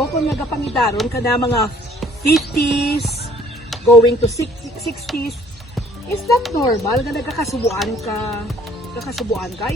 siguro kung nagapangidaron ka na mga 50s, going to 60s, is that normal na nagkakasubuan ka?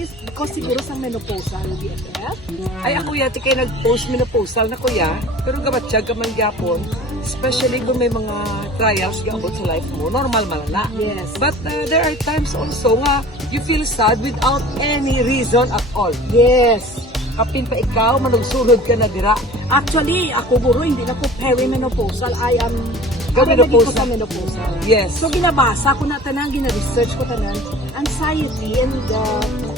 Is because siguro sa menopausal BFF? Ay ako yati kayo nag-post menopausal na kuya, pero gabatsyag ka man gyapon, especially kung may mga trials gabot sa life mo, normal malala. Yes. But there are times also nga you feel sad without any reason at all. Yes. Kapin pa ikaw, manugsulod ka na dira. Actually, ako guro, hindi na ko perimenopausal. I am Menopausal. sa menopausal. Yes. So, ginabasa ko na tanan, gina-research ko tanan, anxiety and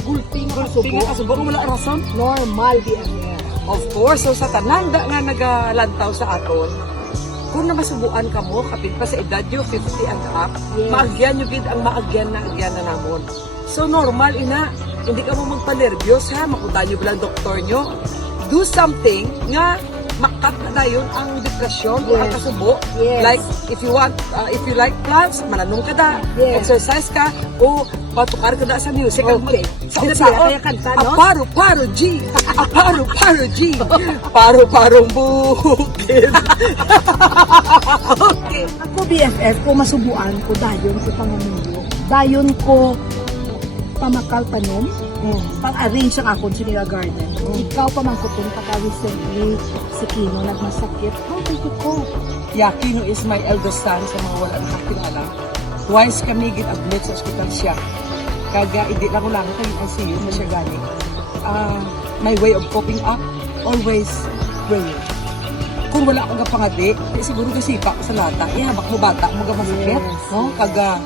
gulping Kasubo, kung wala rason. normal BFF. Of course, so sa tanan da nga nagalantaw sa aton, kung namasubuan ka mo, kapit pa sa edad nyo, 50 and up, Yes. maagyan nyo gid ang maagyan na namon. So normal ina, hindi ka mo magpa-nervyos ha, makuta nyo bilang doktor nyo. Do something nga makat na yun ang depresyon o ang Yes. kasubo. Yes. Like, if you like plants, mananong ka da, Yes. exercise ka, o patukar ka da sa music. Okay. Sa Sila utsaon, kaya kanta, no? Aparo-paro G! Aparo-paro G! Paro-parong bukid. Okay. Ako BFF ko, masubuan ko, dayon ko pangamuyo. Dayon ko pamakal panom, pang-arrange ang akong sinila garden. Ikaw pa man ko pagka-recently si Kino nagmasakit. How did you cope? Yakino is my eldest son sa mga wala nakakilala. Twice kami gid-admit sa ospital siya. Kaga, hindi lang ko lang kay ICU na siya gani. My way of coping up, always prayer. Kung wala akong kapangadi, siguro kasipa ko sa lata. Bak mo bata, mo masakit. Yes. No? Kaga,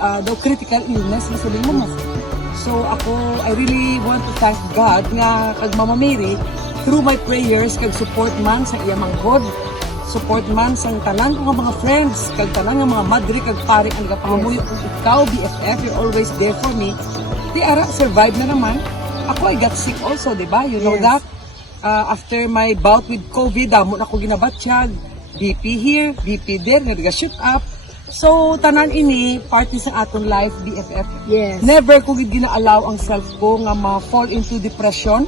daw critical illness na sabihin mo. So ako, I really want to thank God nga kag Mama Mary, through my prayers, kag support man sa iya manghod, support man sa tanan ko nga mga friends, kag tanan nga mga madre, kag pare ang nagapangamuyo. Kung ikaw, BFF, you're always there for me. Di ara, survive na naman. Ako, I got sick also, di ba? You know Yes. that? After my bout with COVID, damo na ako ginabatsyag. BP here, BP there, nag-shoot up. So, tanan ini, party sa atong life, BFF. Yes. Never ko gid gina-allow ang self ko nga ma-fall into depression.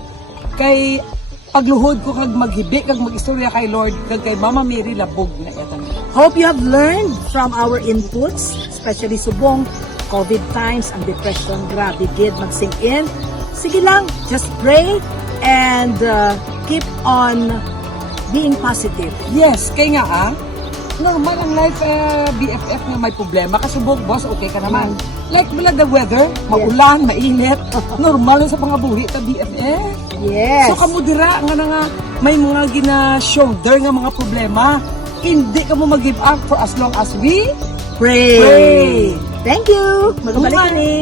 Kay pagluhod ko kag maghibi kag mag-istorya kay Lord kag kay Mama Mary labog na iyatan. Hope you have learned from our inputs, especially subong COVID times, ang depression, grabe gid mag-sink in. Sige lang, just pray and keep on being positive. Yes, kay nga normal ang life, BFF nga may problema. Kasubok, boss, okay ka naman. Like wala the weather, maulan, mainit, normal lang sa pangabuhi ta BFF. Yes. So kamo dira nga may mga gina-shoulder nga mga problema. Hindi ka mo mag-give up for as long as we Pray. pray. Thank you. Magbalik Bye. kami.